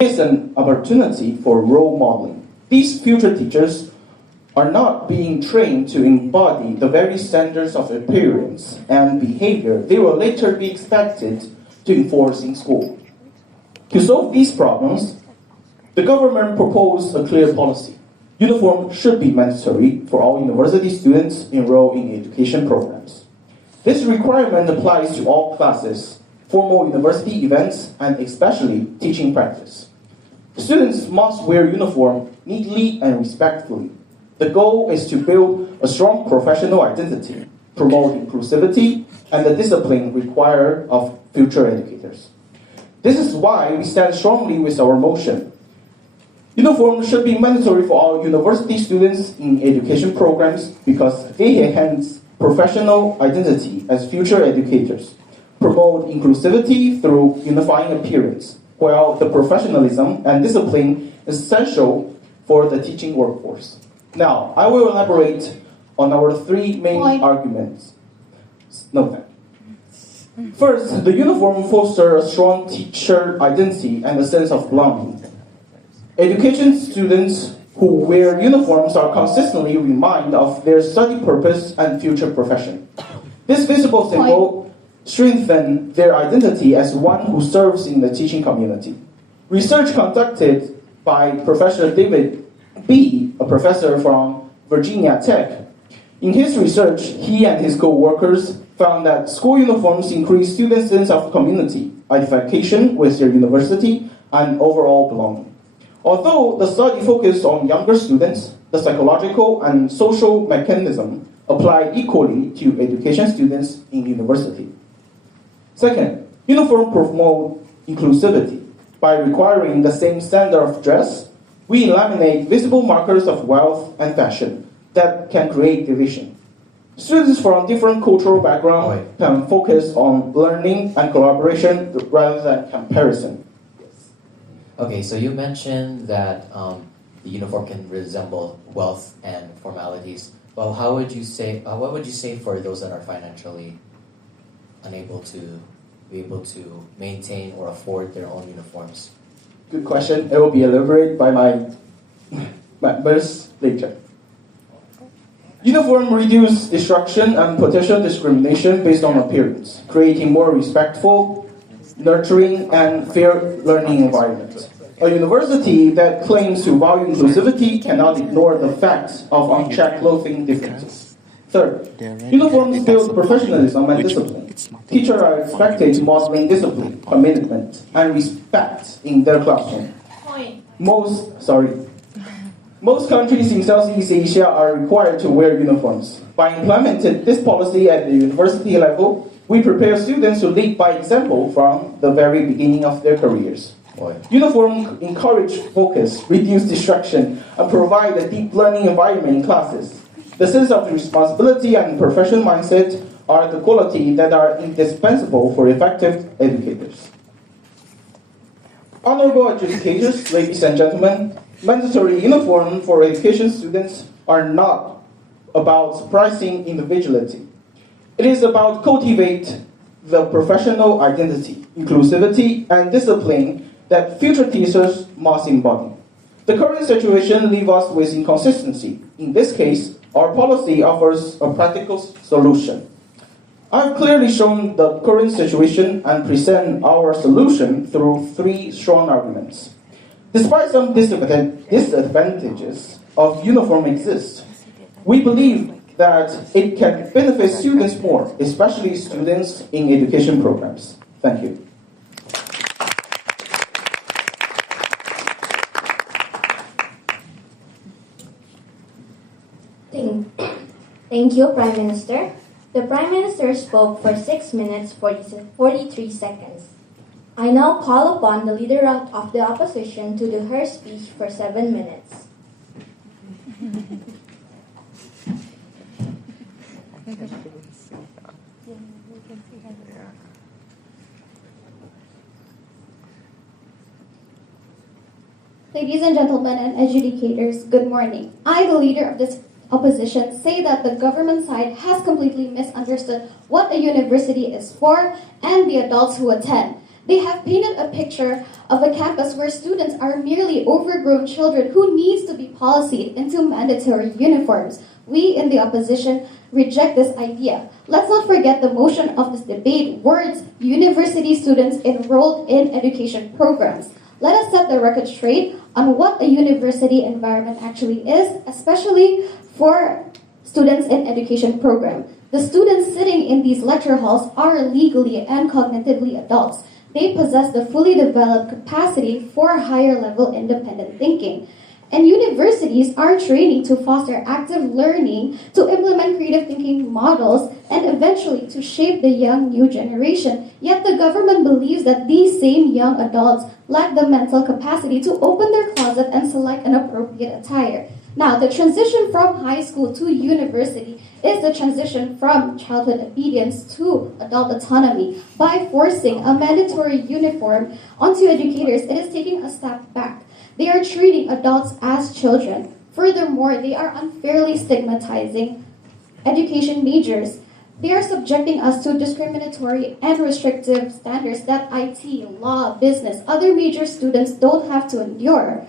is an opportunity for role modeling. These future teachers are not being trained to embody the very standards of appearance and behavior they will later be expected to enforce in school. To solve these problems, the government proposed a clear policy. Uniform should be mandatory for all university students enrolled in education programs. This requirement applies to all classes, formal university events, and especially teaching practice. Students must wear uniform neatly and respectfully. The goal is to build a strong professional identity, promote inclusivity, and the discipline required of future educators. This is why we stand strongly with our motion. Uniform should be mandatory for all university students in education programs because they enhance professional identity as future educators, promote inclusivity through unifying appearance, while the professionalism and discipline is essential for the teaching workforce. Now, I will elaborate on our three main arguments. No. First, the uniform fosters a strong teacher identity and a sense of belonging. Education students who wear uniforms are consistently reminded of their study purpose and future profession. This visible symbol strengthens their identity as one who serves in the teaching community. Research conducted by Professor David B., a professor from Virginia Tech. In his research, he and his co-workers found that school uniforms increase students' sense of community, identification with their university, and overall belonging. Although the study focused on younger students, the psychological and social mechanism apply equally to education students in university. Second, uniform promote inclusivity. By requiring the same standard of dress, we eliminate visible markers of wealth and fashion that can create division. Students from different cultural backgrounds can focus on learning and collaboration rather than comparison. Okay, so you mentioned that the uniform can resemble wealth and formalities. Well, what would you say for those that are financially unable to be able to maintain or afford their own uniforms? Good question. It will be elaborated by my members later. Uniform reduce destruction and potential discrimination based on appearance, creating more respectful, nurturing, and fair learning environment. A university that claims to value inclusivity cannot ignore the facts of unchecked clothing differences. Third, uniforms build professionalism and discipline. Teachers are expected to model discipline, commitment, and respect in their classroom. Most countries in Southeast Asia are required to wear uniforms. By implementing this policy at the university level, we prepare students to lead by example from the very beginning of their careers. Uniform encourage focus, reduce distraction, and provide a deep learning environment in classes. The sense of responsibility and professional mindset are the qualities that are indispensable for effective educators. Honorable educators, ladies and gentlemen, mandatory uniform for education students are not about surprising individuality. It is about cultivate the professional identity, inclusivity, and discipline that future teachers must embody. The current situation leaves us with inconsistency. In this case, our policy offers a practical solution. I've clearly shown the current situation and present our solution through three strong arguments. Despite some disadvantages of uniform exist, we believe that it can benefit students more, especially students in education programs. Thank you. Thank you, Prime Minister. The Prime Minister spoke for 6 minutes 43 seconds. I now call upon the Leader of the Opposition to do her speech for 7 minutes. Ladies and gentlemen and adjudicators, good morning. I, the Leader of this opposition, say that the government side has completely misunderstood what a university is for and the adults who attend. They have painted a picture of a campus where students are merely overgrown children who needs to be policied into mandatory uniforms. We in the opposition reject this idea. Let's not forget the motion of this debate, words, university students enrolled in education programs. Let us set the record straight on what a university environment actually is, especially for students in education program. The students sitting in these lecture halls are legally and cognitively adults. They possess the fully developed capacity for higher level independent thinking. And universities are training to foster active learning, to implement creative thinking models, and eventually to shape the young new generation. Yet the government believes that these same young adults lack the mental capacity to open their closet and select an appropriate attire. Now, the transition from high school to university is the transition from childhood obedience to adult autonomy. By forcing a mandatory uniform onto educators, it is taking a step back. They are treating adults as children. Furthermore, they are unfairly stigmatizing education majors. They are subjecting us to discriminatory and restrictive standards that IT, law, business, other major students don't have to endure.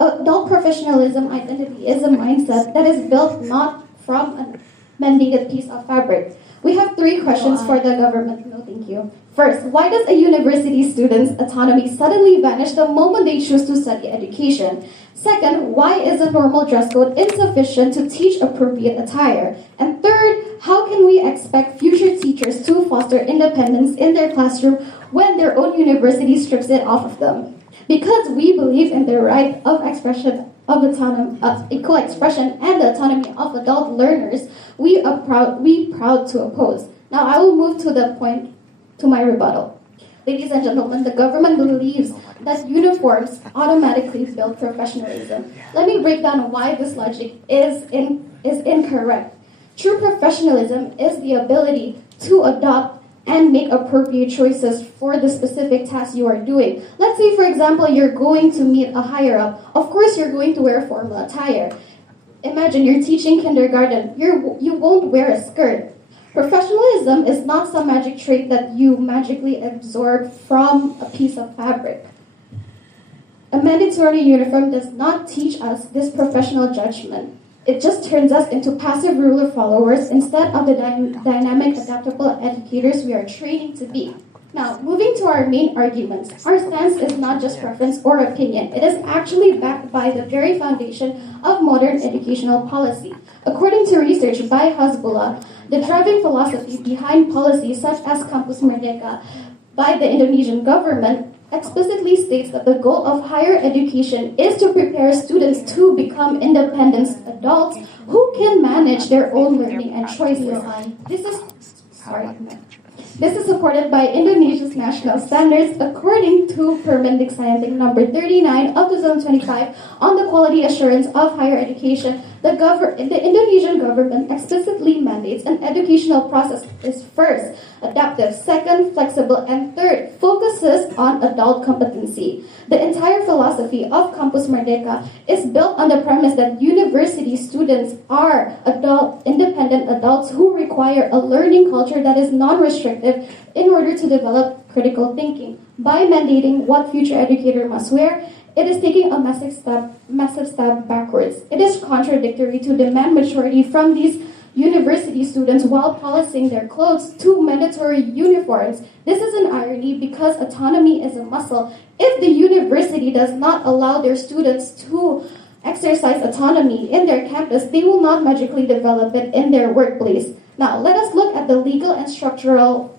Adult professionalism identity is a mindset that is built not from a mandated piece of fabric. We have 3 questions for the government. No, thank you. First, why does a university student's autonomy suddenly vanish the moment they choose to study education? Second, why is a normal dress code insufficient to teach appropriate attire? And third, how can we expect future teachers to foster independence in their classroom when their own university strips it off of them? Because we believe in the right of expression of equal expression and the autonomy of adult learners, we proud to oppose. Now I will move to the point to my rebuttal. Ladies and gentlemen, the government believes that uniforms automatically build professionalism. Let me break down why this logic is incorrect. True professionalism is the ability to adopt and make appropriate choices for the specific task you are doing. Let's say, for example, you're going to meet a higher up. Of course, you're going to wear formal attire. Imagine you're teaching kindergarten. You won't wear a skirt. Professionalism is not some magic trait that you magically absorb from a piece of fabric. A mandatory uniform does not teach us this professional judgment. It just turns us into passive ruler followers instead of the dynamic, adaptable educators we are training to be. Now, moving to our main arguments, our stance is not just preference or opinion. It is actually backed by the very foundation of modern educational policy. According to research by Hezbollah, the driving philosophy behind policies such as Campus Merdeka by the Indonesian government explicitly states that the goal of higher education is to prepare students to become independent adults who can manage their own learning and choices. This is supported by Indonesia's national standards according to Permendik Saintek number 39 of 2025 on the quality assurance of higher education. The Indonesian government explicitly mandates an educational process is first, adaptive, second, flexible, and third, focuses on adult competency. The entire philosophy of Campus Merdeka is built on the premise that university students are independent adults who require a learning culture that is non-restrictive in order to develop critical thinking. By mandating what future educator must wear, it is taking a massive step backwards. It is contradictory to demand maturity from these university students while polishing their clothes to mandatory uniforms. This is an irony because autonomy is a muscle. If the university does not allow their students to exercise autonomy in their campus, they will not magically develop it in their workplace. Now, let us look at the legal and structural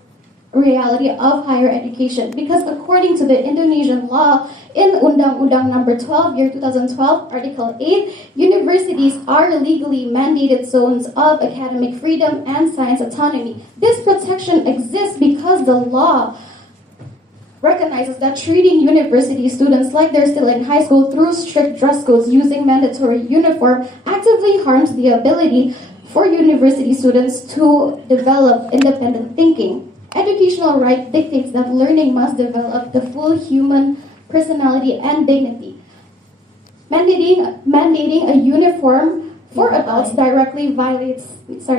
reality of higher education, because according to the Indonesian law in Undang-Undang number 12, year 2012, Article 8, universities are legally mandated zones of academic freedom and science autonomy. This protection exists because the law recognizes that treating university students like they're still in high school through strict dress codes using mandatory uniform actively harms the ability for university students to develop independent thinking. Educational right dictates that learning must develop the full human personality and dignity. Mandating a uniform for adults directly violates this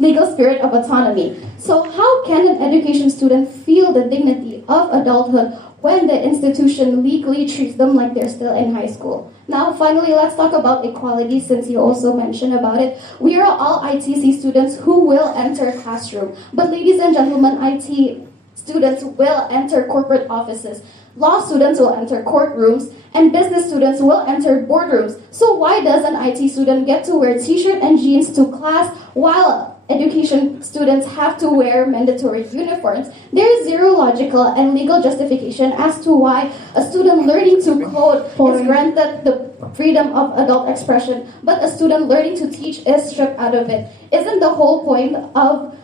legal spirit of autonomy. So how can an education student feel the dignity of adulthood when the institution legally treats them like they're still in high school? Now, finally, let's talk about equality, since you also mentioned about it. We are all ITC students who will enter classroom. But ladies and gentlemen, IT students will enter corporate offices. Law students will enter courtrooms, and business students will enter boardrooms. So why does an IT student get to wear t-shirt and jeans to class while education students have to wear mandatory uniforms? There is zero logical and legal justification as to why a student learning to code is granted the freedom of adult expression, but a student learning to teach is stripped out of it. Isn't the whole point of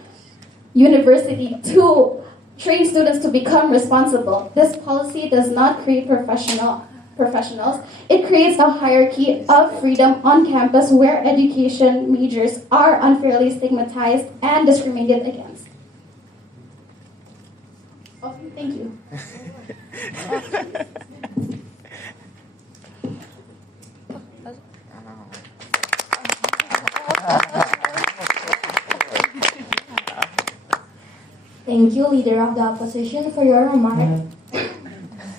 university to train students to become responsible? This policy does not create professionals. It creates a hierarchy of freedom on campus where education majors are unfairly stigmatized and discriminated against. Okay, thank you. Thank you, Leader of the Opposition, for your remark.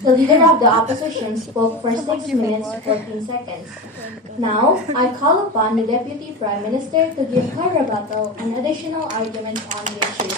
The Leader of the Opposition spoke for 6 minutes 14 seconds. Now, I call upon the Deputy Prime Minister to give her rebuttal and additional arguments on the issue.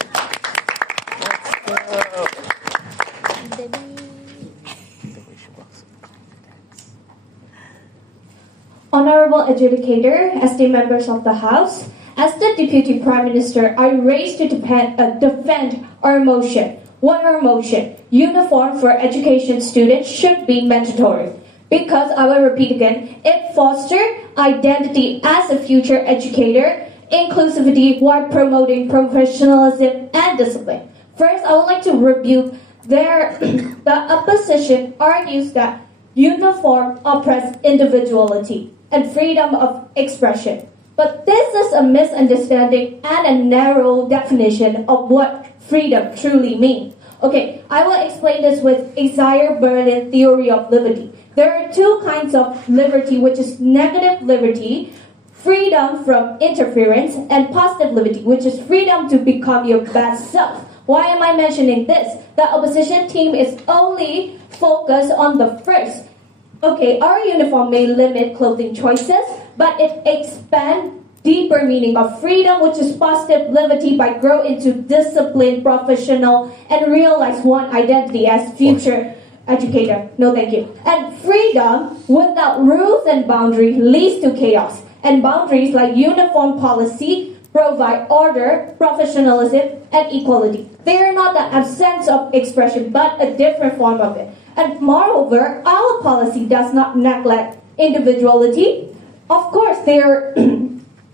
Honorable Adjudicator, esteemed members of the House, as the Deputy Prime Minister, I raise to defend our motion. What our motion? Uniform for education students should be mandatory. Because, I will repeat again, it fosters identity as a future educator, inclusivity while promoting professionalism and discipline. First, I would like to rebuke the opposition argues that uniform oppress individuality and freedom of expression. But this is a misunderstanding and a narrow definition of what freedom truly means. Okay, I will explain this with Isaiah Berlin theory of liberty. There are two kinds of liberty, which is negative liberty, freedom from interference, and positive liberty, which is freedom to become your best self. Why am I mentioning this? The opposition team is only focused on the first. Okay, our uniform may limit clothing choices, but it expands deeper meaning of freedom, which is positive liberty by grow into disciplined, professional, and realize one identity as future educator. No, thank you. And freedom without rules and boundaries leads to chaos. And boundaries like uniform policy provide order, professionalism, and equality. They are not the absence of expression, but a different form of it. And moreover, our policy does not neglect individuality. Of course,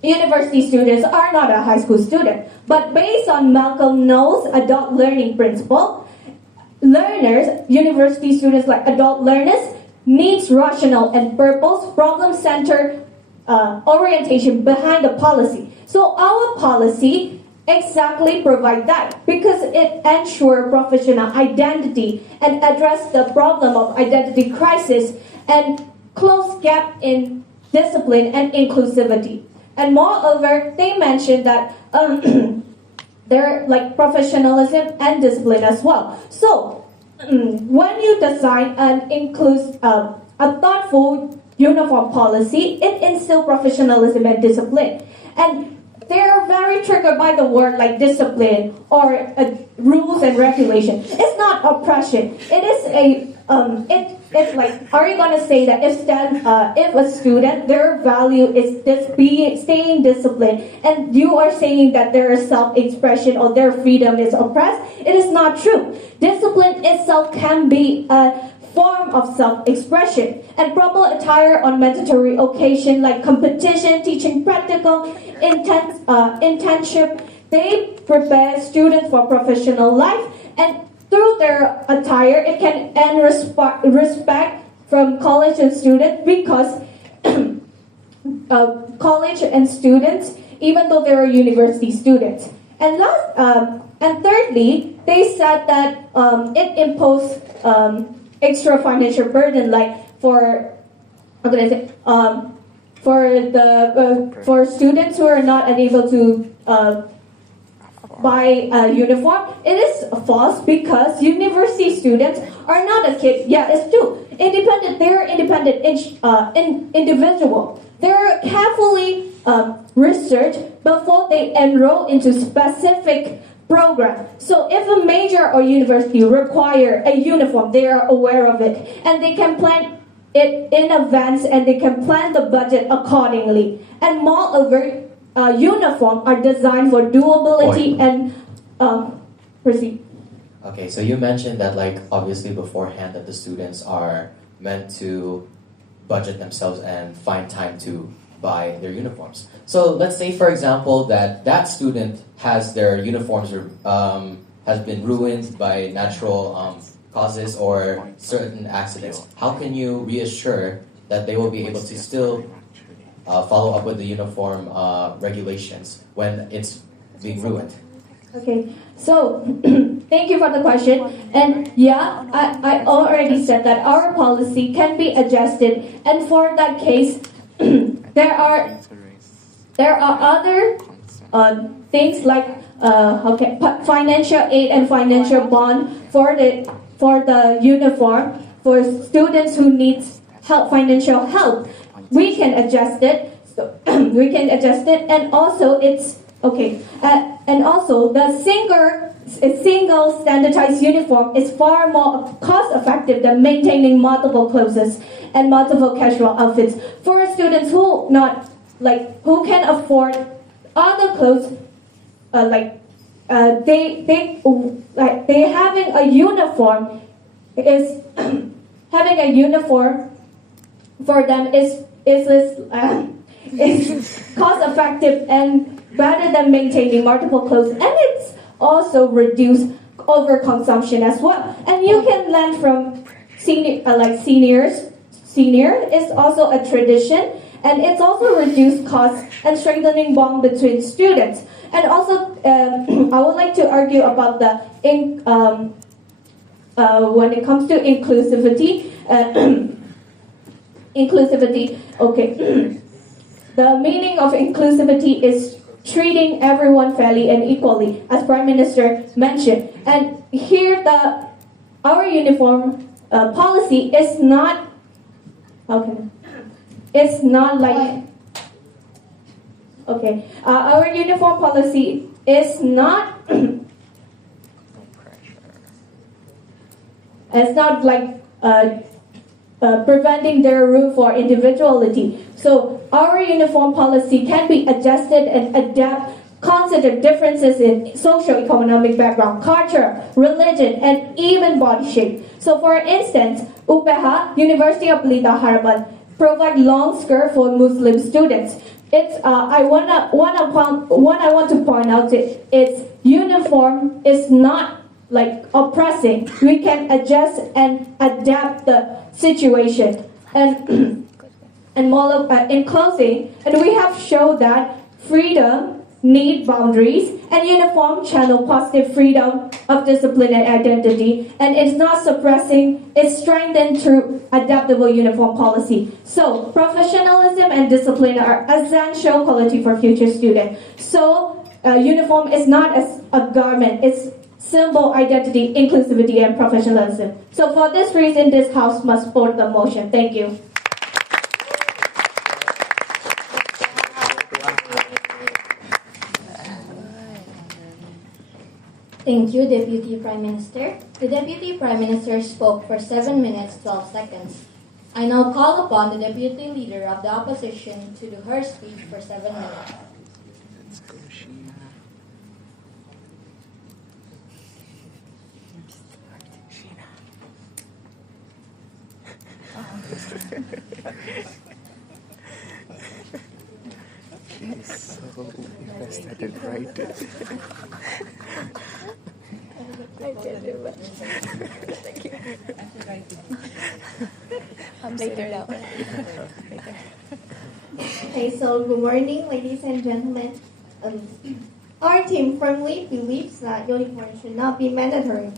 university students are not a high school student, but based on Malcolm Knowles' adult learning principle, university students like adult learners needs rational and purpose, problem-centered orientation behind the policy. So our policy exactly provide that because it ensures professional identity and address the problem of identity crisis and close gap in discipline and inclusivity. And moreover, they mentioned that they're like professionalism and discipline as well. So when you design and include a thoughtful uniform policy, it instills professionalism and discipline. And they're very triggered by the word like discipline or rules and regulation. It's not oppression. It is it's like, are you gonna say that if a student, their value is staying disciplined, and you are saying that their self-expression or their freedom is oppressed? It is not true. Discipline itself can be a form of self-expression, and proper attire on mandatory occasion like competition, teaching practical, internship, they prepare students for professional life, and through their attire, it can earn respect from college and students because college and students, even though they are university students. And thirdly, they said that it imposed extra financial burden, like for students who are not unable to buy a uniform. It is false because university students are not a kid. Yeah, it's true. Independent. They're independent individual. They're carefully researched before they enroll into specific program. So if a major or university require a uniform, they are aware of it and they can plan it in advance and they can plan the budget accordingly. And moreover, uniform are designed for durability and proceed. Okay, so you mentioned that like obviously beforehand that the students are meant to budget themselves and find time to buy their uniforms. So let's say, for example, that student has their uniforms has been ruined by natural causes or certain accidents. How can you reassure that they will be able to still follow up with the uniform regulations when it's being ruined? Okay, so thank you for the question. And yeah, I already said that our policy can be adjusted, and for that case, there are other things like financial aid and financial bond for the uniform for students who needs financial help. We can adjust it. So we can adjust it, and also it's okay. And also the single standardized uniform is far more cost-effective than maintaining multiple clothes and multiple casual outfits. For students who can afford other clothes, they having a uniform is having a uniform for them is cost effective and rather than maintaining multiple clothes, and it's also reduce overconsumption as well. And you can learn from seniors. Senior is also a tradition, and it's also reduced costs and strengthening bond between students. And also, I would like to argue about when it comes to inclusivity. Inclusivity, okay. The meaning of inclusivity is treating everyone fairly and equally, as Prime Minister mentioned. And here, our uniform policy is not. It's not like. Okay, our uniform policy is not. It's not like preventing their room for individuality. So our uniform policy can be adjusted and adapt, consider differences in socio-economic background, culture, religion, and even body shape. So for instance, UPH, University of Pelita Harapan, provide long skirt for Muslim students. It's I want to point out it's uniform is not like oppressing. We can adjust and adapt the situation. And in closing, and we have shown that freedom need boundaries, and uniform channel positive freedom of discipline and identity, and it's not suppressing, it's strengthened through adaptable uniform policy. So professionalism and discipline are essential quality for future students. So uniform is not as a garment, it's symbol, identity, inclusivity, and professionalism. So for this reason, this House must support the motion. Thank you. Thank you, Deputy Prime Minister. The Deputy Prime Minister spoke for 7 minutes, 12 seconds. I now call upon the Deputy Leader of the Opposition to do her speech for 7 minutes. So I started right. I tell you what. Thank you. I'm later now. Later. Okay, so good morning, ladies and gentlemen. Our team firmly believes that uniform should not be mandatory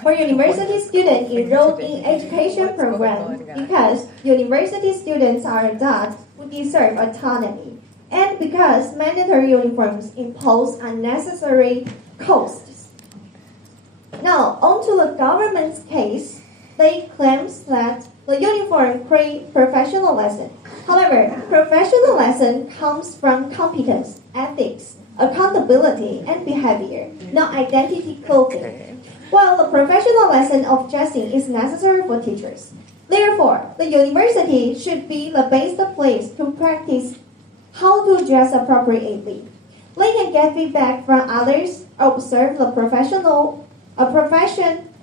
for university students enrolled in education program because university students are adults who deserve autonomy. and because mandatory uniforms impose unnecessary costs. Now, on to the government's case. They claim that the uniform creates professionalism. However, professionalism comes from competence, ethics, accountability, and behavior, not identity clothing. While the professionalism of dressing is necessary for teachers. Therefore, the university should be the best place to practice how to dress appropriately. They can get feedback from others, observe the profession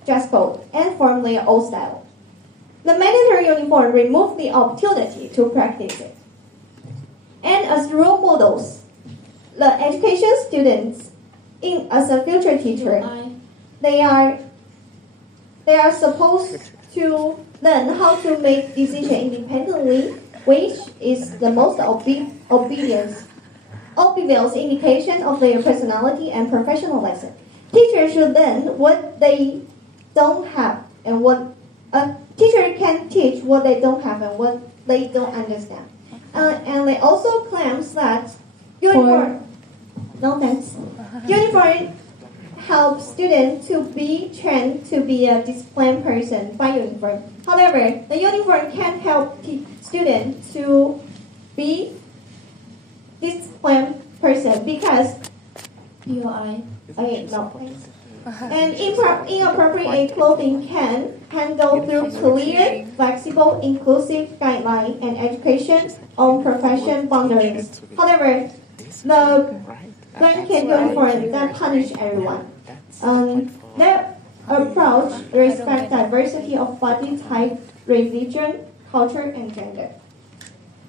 dress code, and form their own style. The mandatory uniform removes the opportunity to practice it. And as role models, the education students, as a future teacher, they are supposed to learn how to make decisions independently, which is the most obvious indication of their personality and professionalism. Teachers should learn what they don't have and what a teacher can teach what they don't have and what they don't understand. And they also claim that uniform helps students to be trained to be a disciplined person by uniform. However, the uniform can help students to be disciplined person because and inappropriate clothing can handle through clear, flexible, inclusive guidelines and education on profession boundaries. However, the blanket uniform that punish everyone. Their approach respects diversity of body type, religion, culture, and gender.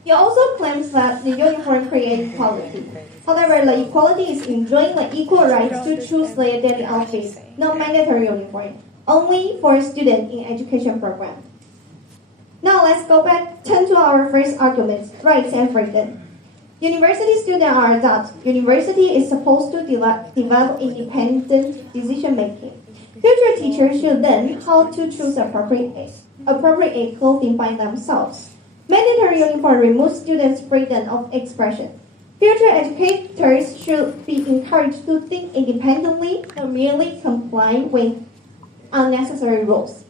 He also claims that the uniform creates equality. However, the equality is enjoying the equal rights to choose their daily outfits, not mandatory uniform, only for students in education program. Now let's turn to our first argument, rights and freedom. University students are adults. University is supposed to develop independent decision making. Future teachers should learn how to choose appropriate clothing by themselves. Mandatory uniform removes students' freedom of expression. Future educators should be encouraged to think independently and merely comply with unnecessary rules.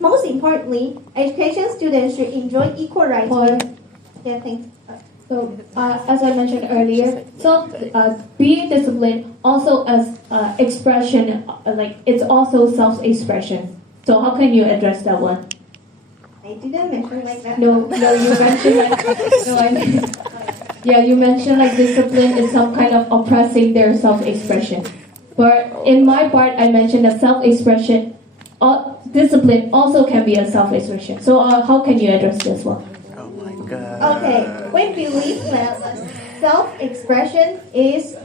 Most importantly, education students should enjoy equal rights. So, as I mentioned earlier, being disciplined also as expression, it's also self-expression. So how can you address that one? I didn't mention like that. No, you mentioned you mentioned discipline is some kind of oppressing their self-expression. But in my part, I mentioned that self-expression, discipline also can be a self-expression. So how can you address this one? Okay, we believe that self-expression is,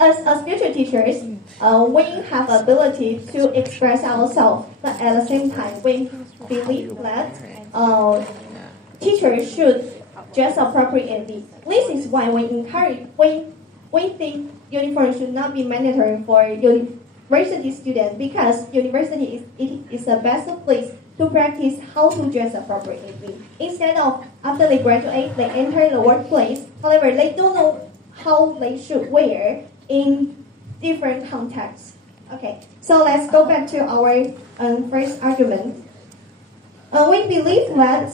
as future teachers, we have ability to express ourselves, but at the same time, we believe that teachers should dress appropriately. This is why we think uniform should not be mandatory for university students because university is the best place to practice how to dress appropriately. Instead of after they graduate, they enter the workplace. However, they don't know how they should wear in different contexts. Okay, so let's go back to our first argument. We believe that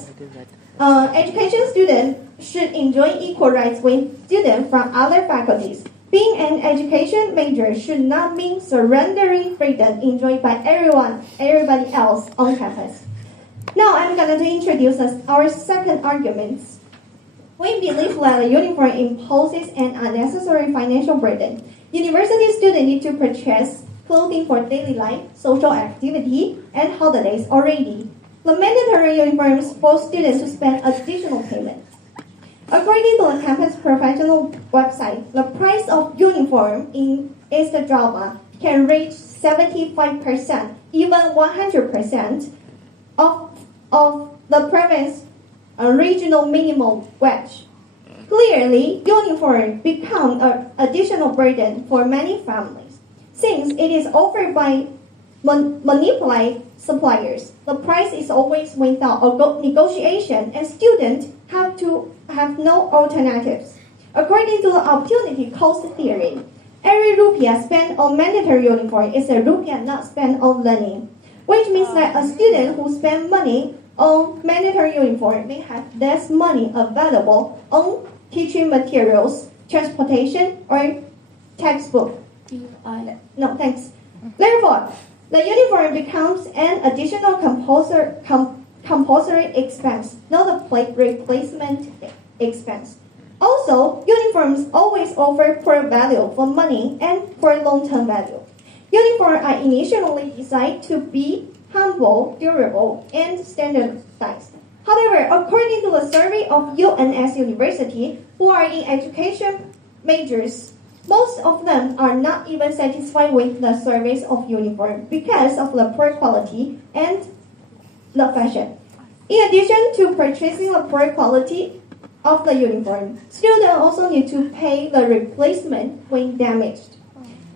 education students should enjoy equal rights with students from other faculties. Being an education major should not mean surrendering freedom enjoyed by everybody else on campus. Now I'm going to introduce our second argument. We believe that the uniform imposes an unnecessary financial burden. University students need to purchase clothing for daily life, social activity, and holidays already. The mandatory uniforms force students to spend additional payments. According to the campus professional website, the price of uniform in East Java can reach 75%, even 100% of the province regional minimum wage. Clearly, uniform become an additional burden for many families. Since it is offered by manipulated suppliers, the price is always without a negotiation, and students have to have no alternatives. According to the opportunity cost theory, every rupiah spent on mandatory uniform is a rupiah not spent on learning, which means that a student who spends money on mandatory uniform may have less money available on teaching materials, transportation, or textbook. No, thanks. Therefore, the uniform becomes an additional compulsory expense, not a replacement expense. Also, uniforms always offer poor value for money and for long-term value. Uniforms are initially designed to be humble, durable, and standardized. However, according to a survey of UNS University, who are in education majors, most of them are not even satisfied with the service of uniform because of the poor quality and the fashion. In addition to purchasing the poor quality of the uniform, students also need to pay the replacement when damaged.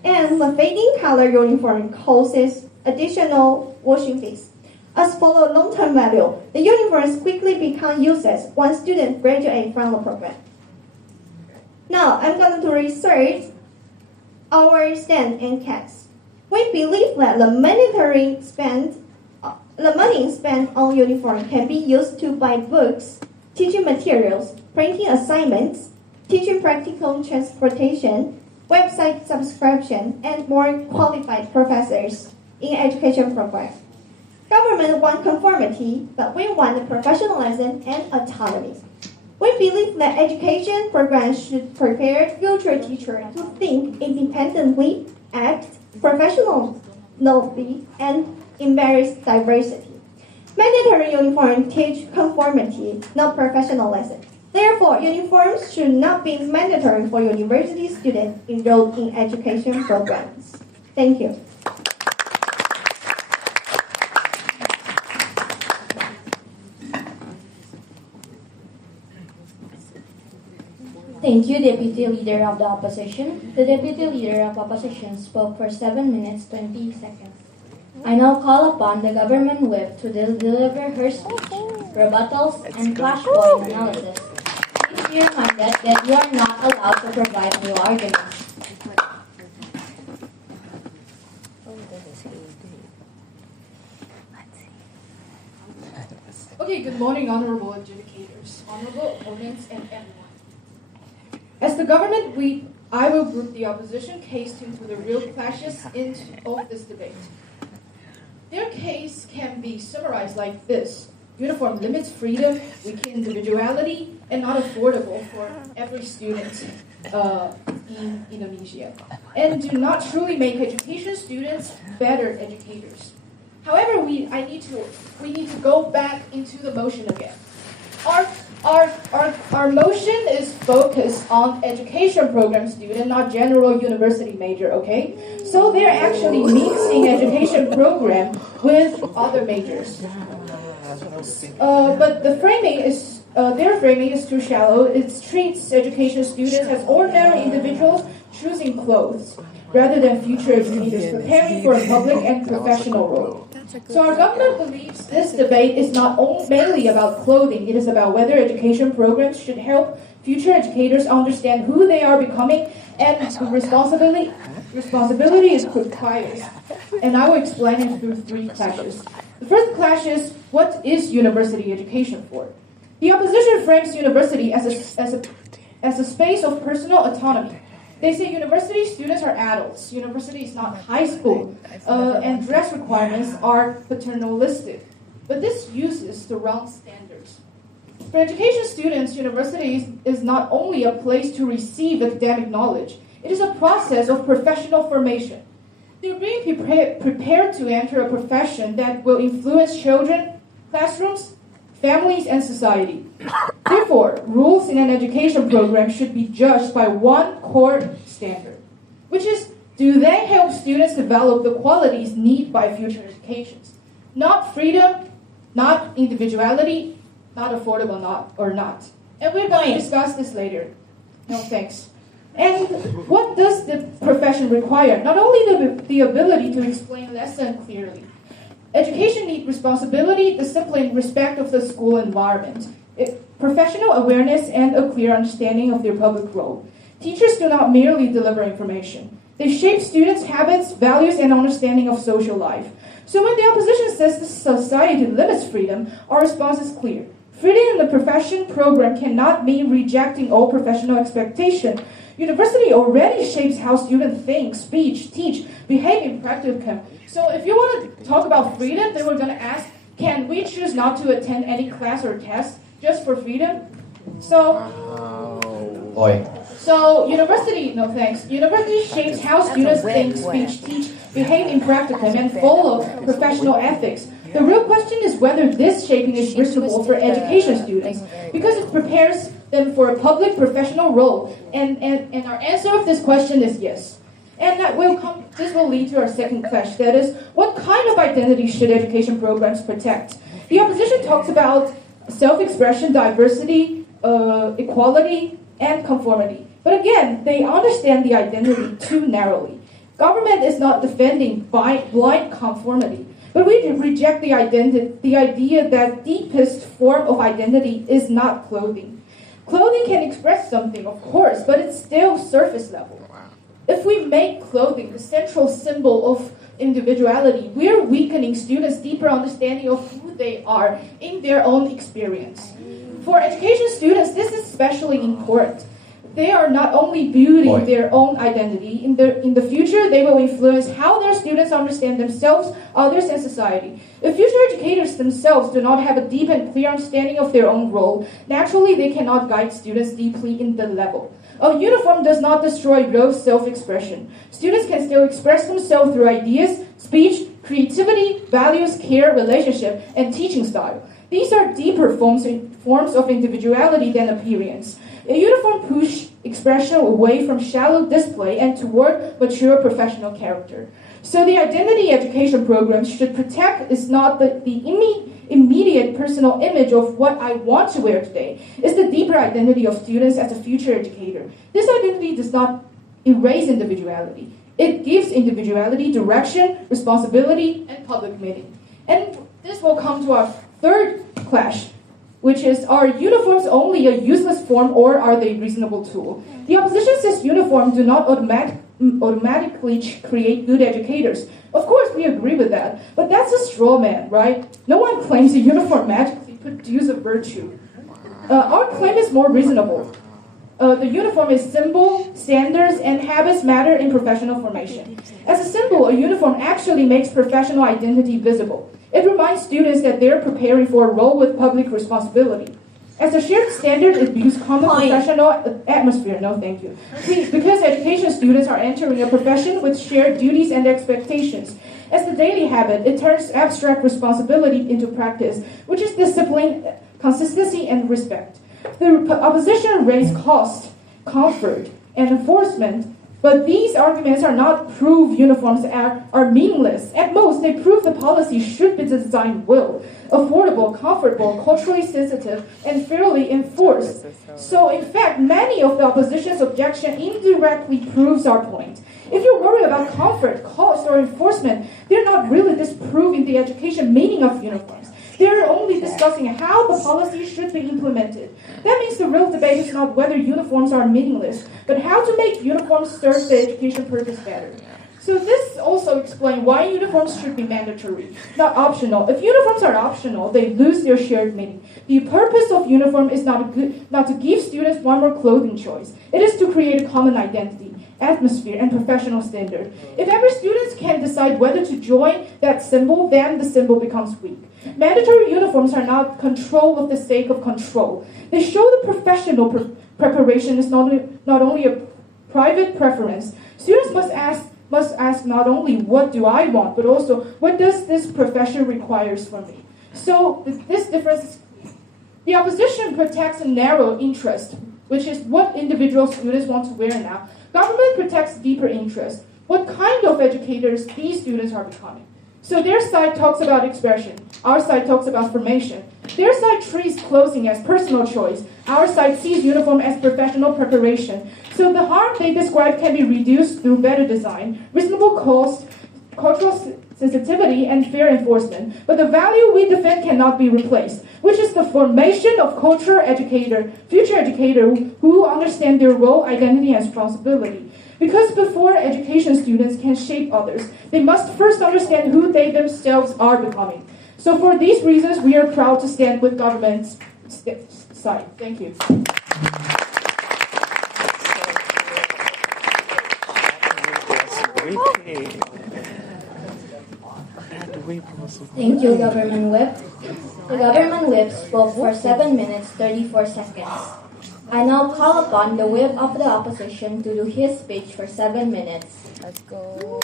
And the fading color uniform causes additional washing fees. As for the long-term value, the uniforms quickly become useless once students graduate from the program. Now, I'm going to research our stand and cats. We believe that the money spent on uniform can be used to buy books, teaching materials, printing assignments, teaching practical transportation, website subscription, and more qualified professors in education program. Government wants conformity, but we want professionalism and autonomy. We believe that education programs should prepare future teachers to think independently, act professionally, and embrace diversity. Mandatory uniforms teach conformity, not professionalism. Therefore, uniforms should not be mandatory for university students enrolled in education programs. Thank you. Thank you, Deputy Leader of the Opposition. The Deputy Leader of Opposition spoke for 7 minutes 20 seconds. I now call upon the government whip to deliver her speech, rebuttals, and flashpoint analysis. Please be reminded that you are not allowed to provide new arguments. Okay, good morning, honorable adjudicators, honorable opponents, and everyone. As the government, I will group the opposition case into the real clashes of this debate. Their case can be summarized like this. Uniform limits freedom, weakens individuality, and not affordable for every student in Indonesia, and do not truly make education students better educators. However, we need to go back into the motion again. Our motion is focused on education program student, not general university major, okay? So they're actually mixing education program with other majors. But their framing is too shallow. It treats education students as ordinary individuals choosing clothes, rather than future educators preparing for a public and professional role. So our government believes this debate is not mainly about clothing. It is about whether education programs should help future educators understand who they are becoming and responsibility is required. And I will explain it through 3 clashes. The first clash is, what is university education for? The opposition frames university as a space of personal autonomy. They say university students are adults. University is not high school, and dress requirements are paternalistic. But this uses the wrong standards. For education students, university is not only a place to receive academic knowledge, it is a process of professional formation. They're being prepared to enter a profession that will influence children, classrooms, families, and society. Therefore, rules in an education program should be judged by one core standard, which is, do they help students develop the qualities needed by future educations? Not freedom, not individuality, not affordable, or not. And we're going to discuss this later. No thanks. And what does the profession require? Not only the ability to explain lesson clearly. Education needs responsibility, discipline, respect of the school environment. professional awareness and a clear understanding of their public role. Teachers do not merely deliver information. They shape students' habits, values, and understanding of social life. So when the opposition says the society limits freedom, our response is clear. Freedom in the profession program cannot mean rejecting all professional expectation. University already shapes how students think, speak, teach, behave in practicum. So if you want to talk about freedom, then we're going to ask, can we choose not to attend any class or test just for freedom? University shapes how students think, speak, teach, behave in practicum, and follow professional ethics. The real question is whether this shaping is reasonable for education students, because it prepares them for a public professional role. And our answer of this question is yes. And this will lead to our second question, that is, what kind of identity should education programs protect? The opposition talks about self-expression, diversity, equality, and conformity. But again, they understand the identity too narrowly. Government is not defending blind conformity, but we reject the idea that deepest form of identity is not clothing. Clothing can express something, of course, but it's still surface level. If we make clothing the central symbol of individuality, we're weakening students' deeper understanding of who they are in their own experience. For education students, this is especially important. They are not only building their own identity. In the future, they will influence how their students understand themselves, others, and society. If future educators themselves do not have a deep and clear understanding of their own role, naturally they cannot guide students deeply in the level. A uniform does not destroy raw self-expression. Students can still express themselves through ideas, speech, creativity, values, care, relationship, and teaching style. These are deeper forms of individuality than appearance. A uniform pushes expression away from shallow display and toward mature professional character. So the identity education program should protect is not the immediate personal image of what I want to wear today. It's the deeper identity of students as a future educator. This identity does not erase individuality. It gives individuality direction, responsibility, and public meaning. And this will come to our third clash, which is, are uniforms only a useless form or are they a reasonable tool? The opposition says uniforms do not automatically create good educators. Of course, we agree with that, but that's a straw man, right? No one claims a uniform magically produces a virtue. Our claim is more reasonable. The uniform is symbol, standards, and habits matter in professional formation. As a symbol, a uniform actually makes professional identity visible. It reminds students that they're preparing for a role with public responsibility. As a shared standard, it builds common professional atmosphere. No, thank you. Because education students are entering a profession with shared duties and expectations. As the daily habit, it turns abstract responsibility into practice, which is discipline, consistency, and respect. The opposition raised cost, comfort, and enforcement, but these arguments are not proof uniforms are meaningless. At most, they prove the policy should be designed well, affordable, comfortable, culturally sensitive, and fairly enforced. So, in fact, many of the opposition's objection indirectly proves our point. If you worry about comfort, cost, or enforcement, they're not really disproving the education meaning of uniforms. They're only discussing how the policy should be implemented. That means the real debate is not whether uniforms are meaningless, but how to make uniforms serve the education purpose better. So this also explains why uniforms should be mandatory, not optional. If uniforms are optional, they lose their shared meaning. The purpose of uniform is not to give students one more clothing choice. It is to create a common identity, atmosphere, and professional standard. If every student can decide whether to join that symbol, then the symbol becomes weak. Mandatory uniforms are not control of the sake of control. They show the professional preparation is not only a private preference. Students must ask not only what do I want, but also what does this profession requires from me. So this difference is clear. The opposition protects a narrow interest, which is what individual students want to wear now. Government protects deeper interest, what kind of educators these students are becoming. So their side talks about expression. Our side talks about formation. Their side treats clothing as personal choice. Our side sees uniform as professional preparation. So the harm they describe can be reduced through better design, reasonable cost, cultural sensitivity, and fair enforcement. But the value we defend cannot be replaced, which is the formation of future educator who understand their role, identity, and responsibility. Because before education students can shape others, they must first understand who they themselves are becoming. So for these reasons, we are proud to stand with government's side. Thank you. Thank you, Government Whip. The Government Whip spoke for 7 minutes 34 seconds. I now call upon the Whip of the Opposition to do his speech for 7 minutes. Let's go.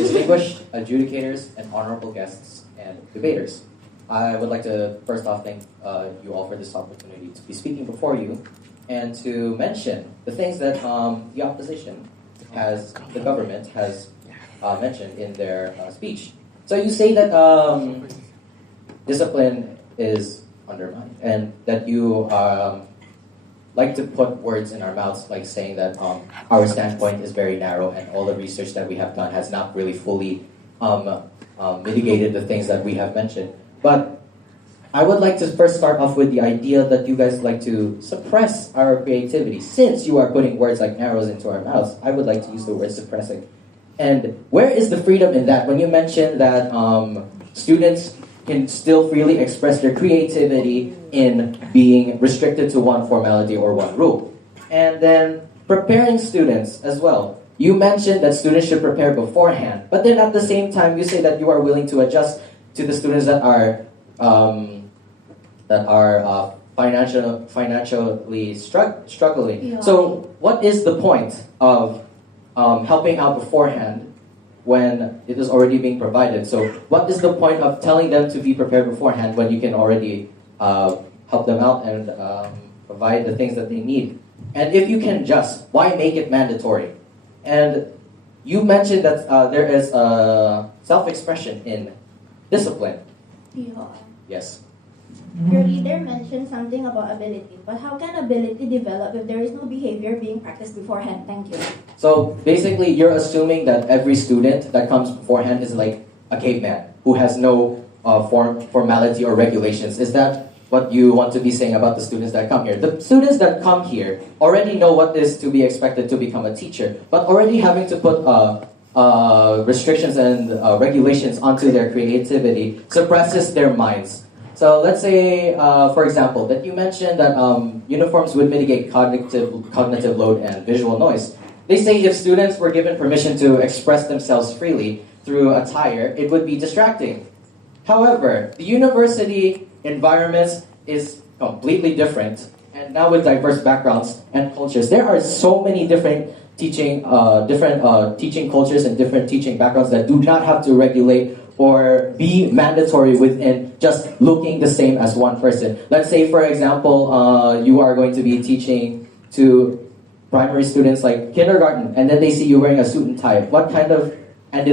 Distinguished adjudicators and honorable guests and debaters, I would like to first off thank you all for this opportunity to be speaking before you and to mention the things that the opposition the government has mentioned in their speech. So you say that discipline is undermined and that you like to put words in our mouths, like saying that our standpoint is very narrow and all the research that we have done has not really fully mitigated the things that we have mentioned. But I would like to first start off with the idea that you guys like to suppress our creativity. Since you are putting words like arrows into our mouths, I would like to use the word suppressing. And where is the freedom in that? When you mention that students can still freely express their creativity in being restricted to one formality or one rule. And then preparing students as well. You mentioned that students should prepare beforehand, but then at the same time you say that you are willing to adjust to the students that are financially struggling. Yeah. So what is the point of helping out beforehand when it is already being provided? So what is the point of telling them to be prepared beforehand when you can already help them out and provide the things that they need? And if you can just, why make it mandatory? And you mentioned that there is self-expression in discipline. Yeah. Yes. Your leader mentioned something about ability, but how can ability develop if there is no behavior being practiced beforehand? Thank you. So basically, you're assuming that every student that comes beforehand is like a caveman who has no formality or regulations. Is that what you want to be saying about the students that come here? The students that come here already know what is to be expected to become a teacher, but already having to put restrictions and regulations onto their creativity suppresses their minds. So let's say, for example, that you mentioned that uniforms would mitigate cognitive load and visual noise. They say if students were given permission to express themselves freely through attire, it would be distracting. However, the university environments is completely different, and now with diverse backgrounds and cultures, there are so many different teaching cultures and different teaching backgrounds that do not have to regulate or be mandatory within just looking the same as one person. Let's say, for example, you are going to be teaching to primary students like kindergarten, and then they see you wearing a suit and tie. What kind of, and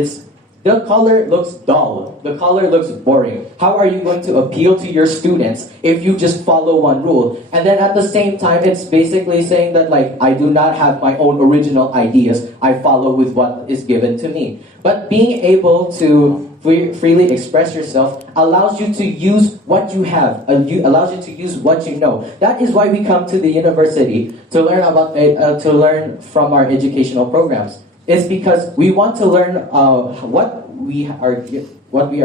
the color looks dull. The color looks boring. How are you going to appeal to your students if you just follow one rule? And then at the same time, it's basically saying that like, I do not have my own original ideas. I follow with what is given to me. But being able to freely express yourself allows you to use what you have, allows you to use what you know. That is why we come to the university to learn about to learn from our educational programs. It's because we want to learn what we are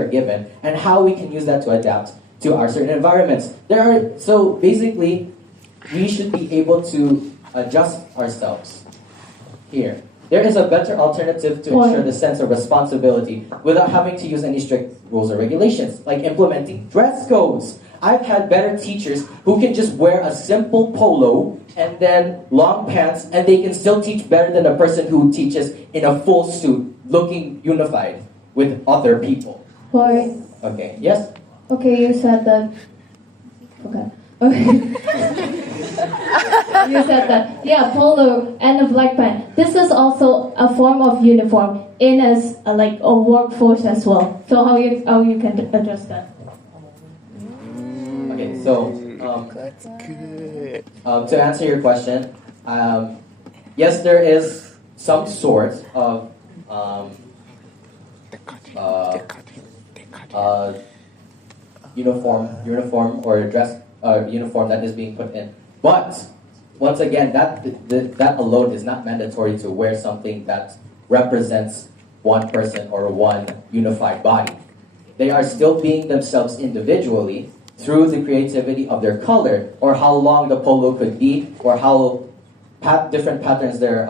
given and how we can use that to adapt to our certain environments. So basically, we should be able to adjust ourselves here. There is a better alternative to ensure the sense of responsibility without having to use any strict rules or regulations, like implementing dress codes. I've had better teachers who can just wear a simple polo and then long pants, and they can still teach better than a person who teaches in a full suit, looking unified with other people. Why? Okay, yes? Okay, you said that. Okay. You said that. Yeah, polo and a black pant. This is also a form of uniform in as like a workforce as well. So how you can address that? Okay, so To answer your question, yes, there is some sort of uniform or dress uniform that is being put in. But once again, that alone is not mandatory to wear something that represents one person or one unified body. They are still being themselves individually through the creativity of their color, or how long the polo could be, or how different patterns their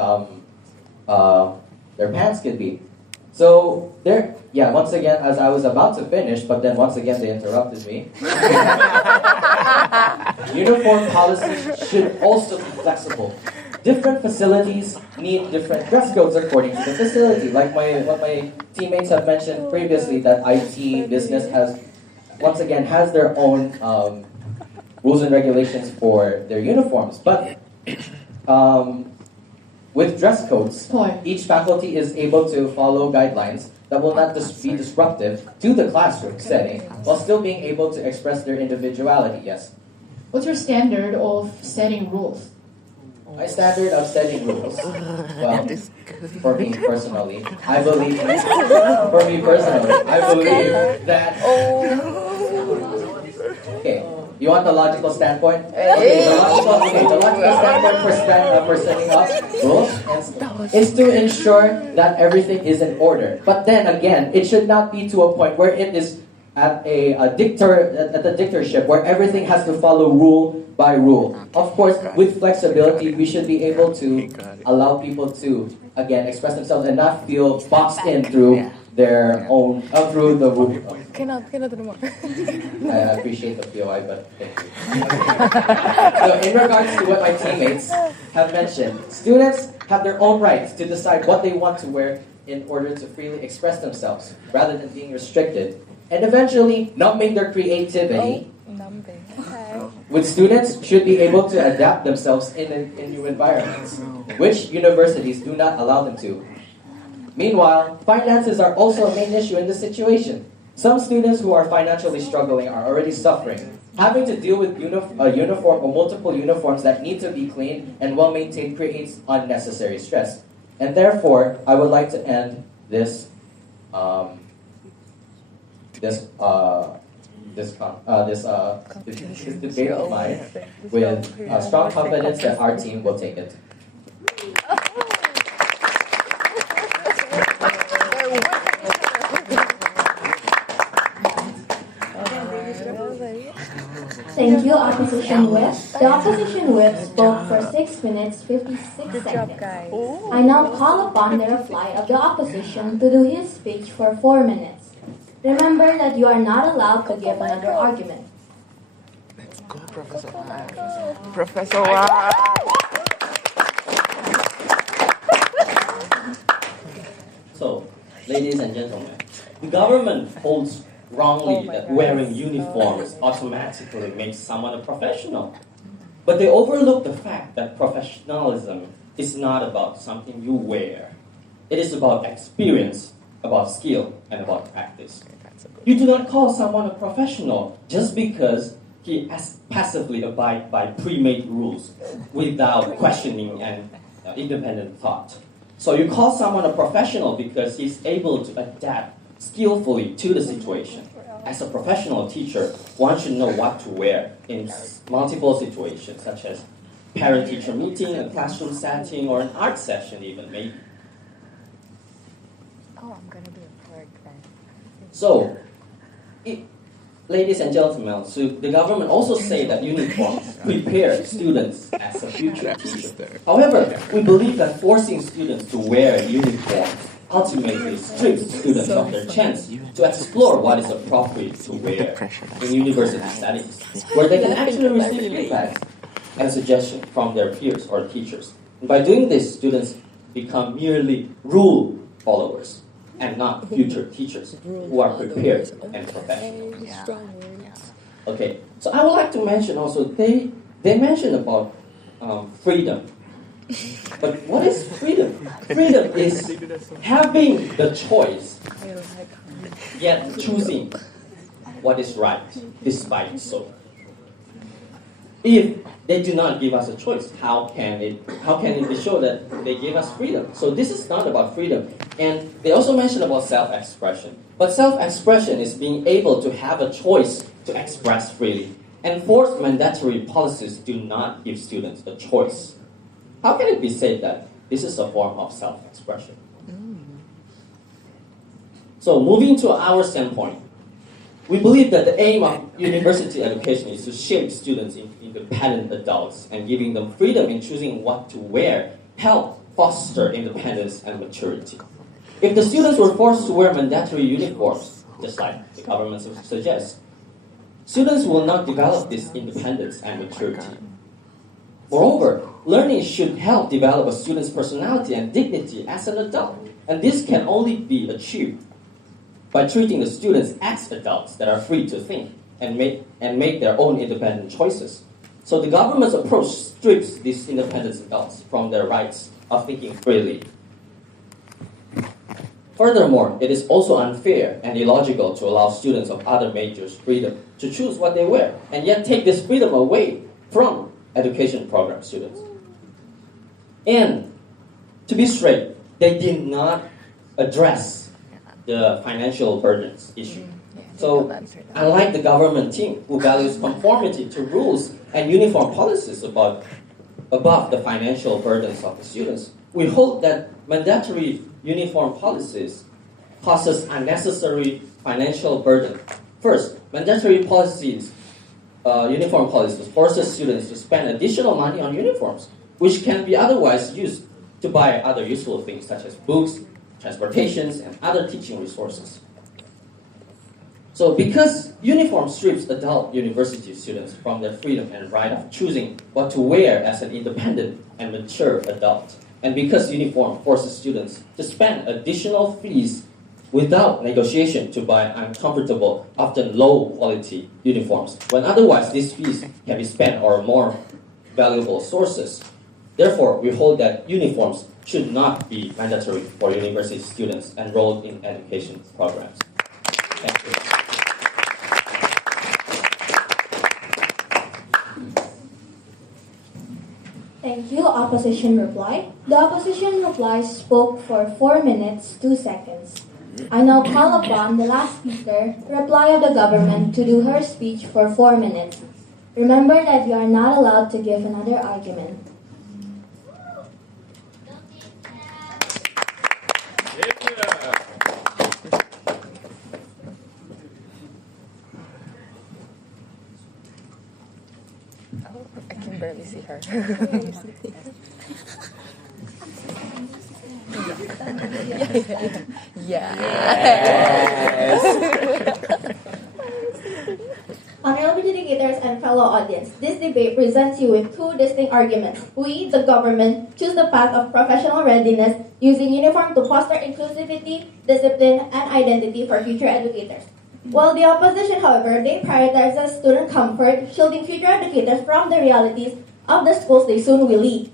pants could be. So once again, as I was about to finish, but then once again they interrupted me. Uniform policies should also be flexible. Different facilities need different dress codes according to the facility. Like what my teammates have mentioned previously, that IT business has their own rules and regulations for their uniforms. But with dress codes, each faculty is able to follow guidelines that will not be disruptive to the classroom setting, while still being able to express their individuality. Yes. What's your standard of setting rules? My standard of setting rules. Well, for me personally, I believe that. Okay, you want the logical standpoint? Okay, the logical standpoint for setting up rules is to ensure that everything is in order. But then again, it should not be to a point where it is at the dictatorship where everything has to follow rule by rule. Of course, with flexibility, we should be able to allow people to again express themselves and not feel boxed in through their own through the rule. I appreciate the POI, but thank you. So in regards to what my teammates have mentioned, students have their own rights to decide what they want to wear in order to freely express themselves, rather than being restricted, and eventually numbing their creativity. With students should be able to adapt themselves in new environments, which universities do not allow them to. Meanwhile, finances are also a main issue in this situation. Some students who are financially struggling are already suffering. Having to deal with a uniform or multiple uniforms that need to be cleaned and well maintained creates unnecessary stress. And therefore, I would like to end this debate of mine with strong confidence that our team will take it. Thank you, Opposition Whip. The Opposition Whip spoke for 6 minutes 56 seconds. I now call upon the reply of the Opposition to do his speech for 4 minutes. Remember that you are not allowed to give another argument. Let's go, Professor Y. Professor Y. So, ladies and gentlemen, the government holds wrongly that wearing uniforms automatically makes someone a professional. But they overlook the fact that professionalism is not about something you wear. It is about experience, about skill, and about practice. You do not call someone a professional just because he passively abides by pre-made rules without questioning and independent thought. So you call someone a professional because he's able to adapt skillfully to the situation. As a professional teacher, one should know what to wear in multiple situations, such as parent-teacher meeting, a classroom setting, or an art session even, maybe. Oh, I'm going to do a part then. So, ladies and gentlemen, so the government also say that uniforms prepare students as a future teacher. However, we believe that forcing students to wear uniforms ultimately strips students of their chance to explore what is appropriate to wear in university settings, where they can actually receive feedback and suggestions from their peers or teachers. And by doing this, students become merely rule followers and not future teachers who are prepared and professional. Okay, so I would like to mention also, they mentioned about freedom. But what is freedom? Freedom is having the choice, yet choosing what is right despite so. if they do not give us a choice, how can it be shown that they give us freedom? So this is not about freedom. And they also mentioned about self-expression. But self-expression is being able to have a choice to express freely. Enforced mandatory policies do not give students a choice. How can it be said that this is a form of self-expression? So moving to our standpoint, we believe that the aim of university education is to shape students into independent adults and giving them freedom in choosing what to wear, help foster independence and maturity. If the students were forced to wear mandatory uniforms, just like the government suggests, students will not develop this independence and maturity. Moreover, learning should help develop a student's personality and dignity as an adult, and this can only be achieved by treating the students as adults that are free to think and make their own independent choices. So the government's approach strips these independent adults from their rights of thinking freely. Furthermore, it is also unfair and illogical to allow students of other majors freedom to choose what they wear, and yet take this freedom away from education program students. And to be straight, they did not address the financial burdens issue. So, unlike the government team who values conformity to rules and uniform policies above the financial burdens of the students, we hold that mandatory uniform policies causes unnecessary financial burden. First, mandatory policies, uniform policies forces students to spend additional money on uniforms, which can be otherwise used to buy other useful things such as books, transportations, and other teaching resources. So because uniform strips adult university students from their freedom and right of choosing what to wear as an independent and mature adult, and because uniform forces students to spend additional fees without negotiation to buy uncomfortable, often low-quality uniforms, when otherwise these fees can be spent on more valuable sources. Therefore, we hold that uniforms should not be mandatory for university students enrolled in education programs. Thank you. Thank you. Opposition reply. The opposition reply spoke for 4 minutes, 2 seconds. I now call upon the last speaker, reply of the government, to do her speech for 4 minutes. Remember that you are not allowed to give another argument. I can barely see her. Yes. Honorable educators and fellow audience, this debate presents you with two distinct arguments. We, the government, choose the path of professional readiness using uniform to foster inclusivity, discipline, and identity for future educators. While the opposition, however, they prioritizes student comfort, shielding future educators from the realities of the schools they soon will lead.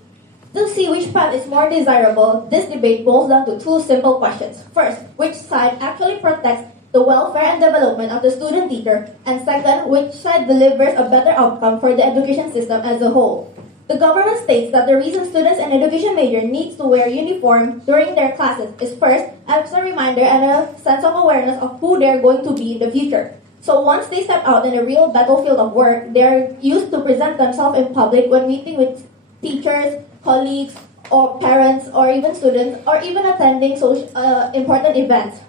To see which path is more desirable, this debate boils down to two simple questions. First, which side actually protects the welfare and development of the student teacher? And second, which side delivers a better outcome for the education system as a whole? The government states that the reason students in education major needs to wear uniform during their classes is first, as a reminder and a sense of awareness of who they're going to be in the future. So once they step out in a real battlefield of work, they're used to present themselves in public when meeting with teachers, colleagues, or parents, or even students, or even attending important events.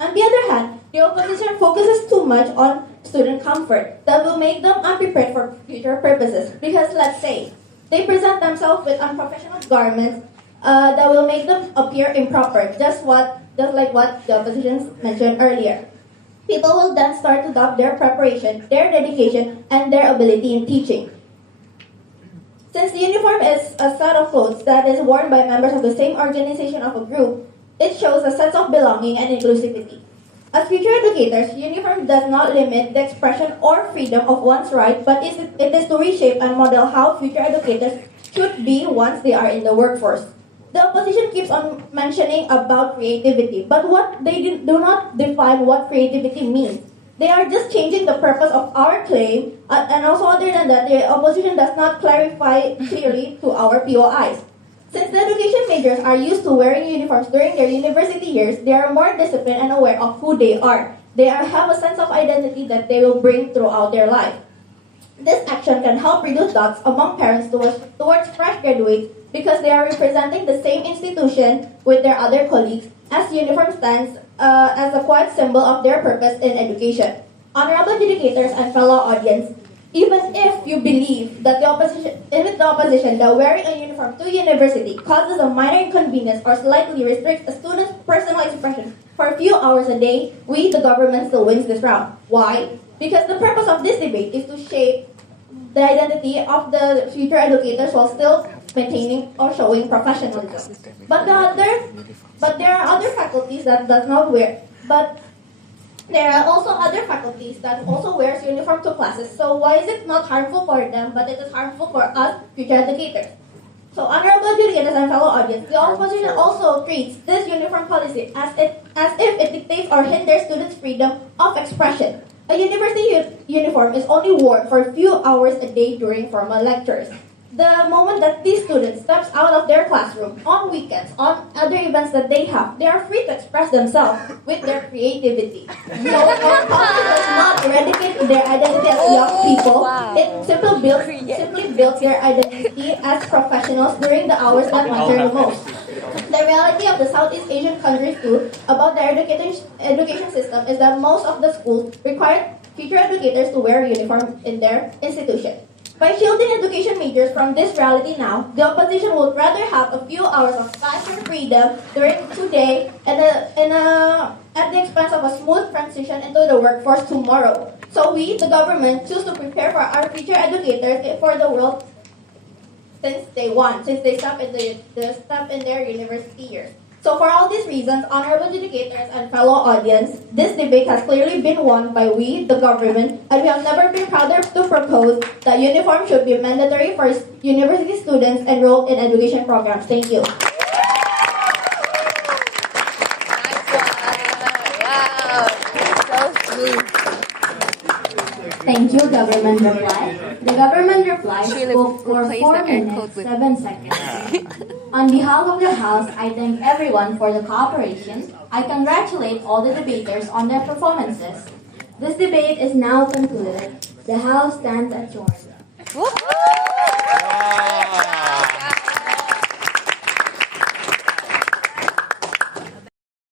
On the other hand, the opposition focuses too much on student comfort that will make them unprepared for future purposes. Because let's say, they present themselves with unprofessional garments that will make them appear improper, just like what the opposition mentioned earlier. People will then start to doubt their preparation, their dedication, and their ability in teaching. Since the uniform is a set of clothes that is worn by members of the same organization of a group, it shows a sense of belonging and inclusivity. As future educators, uniform does not limit the expression or freedom of one's right, but it is to reshape and model how future educators should be once they are in the workforce. The opposition keeps on mentioning about creativity, but what they do not define what creativity means. They are just changing the purpose of our claim, and also other than that, the opposition does not clarify clearly to our POIs. Since the education majors are used to wearing uniforms during their university years, they are more disciplined and aware of who they are. They have a sense of identity that they will bring throughout their life. This action can help reduce doubts among parents towards fresh graduates because they are representing the same institution with their other colleagues, as uniform stands as a quiet symbol of their purpose in education. Honorable educators and fellow audience, even if you believe that with the opposition that wearing a uniform to university causes a minor inconvenience or slightly restricts a student's personal expression for a few hours a day, we, the government, still wins this round. Why? Because the purpose of this debate is to shape the identity of the future educators while still maintaining or showing professionalism. But there are other faculties that does not wear. But there are also other faculties that also wears uniform to classes. So why is it not harmful for them, but it is harmful for us future educators? So honorable educators and fellow audience, the opposition also treats this uniform policy as if it dictates or hinders students' freedom of expression. A university uniform is only worn for a few hours a day during formal lectures. The moment that these students steps out of their classroom, on weekends, on other events that they have, they are free to express themselves with their creativity. So our policy does not eradicate their identity as young people. It simply builds their identity as professionals during the hours that matter the most. The reality of the Southeast Asian countries too about their education system is that most of the schools require future educators to wear a uniform in their institution. By shielding education majors from this reality now, the opposition would rather have a few hours of classroom freedom during today and at the expense of a smooth transition into the workforce tomorrow. So we, the government, choose to prepare for our future educators for the world since they stop in their university years. So for all these reasons, honorable educators and fellow audience, this debate has clearly been won by we, the government, and we have never been prouder to propose that uniform should be mandatory for university students enrolled in education programs. Thank you. Thank you, government reply. The government reply spoke for 4 minutes, 7 seconds. On behalf of the House, I thank everyone for the cooperation. I congratulate all the debaters on their performances. This debate is now concluded. The House stands adjourned.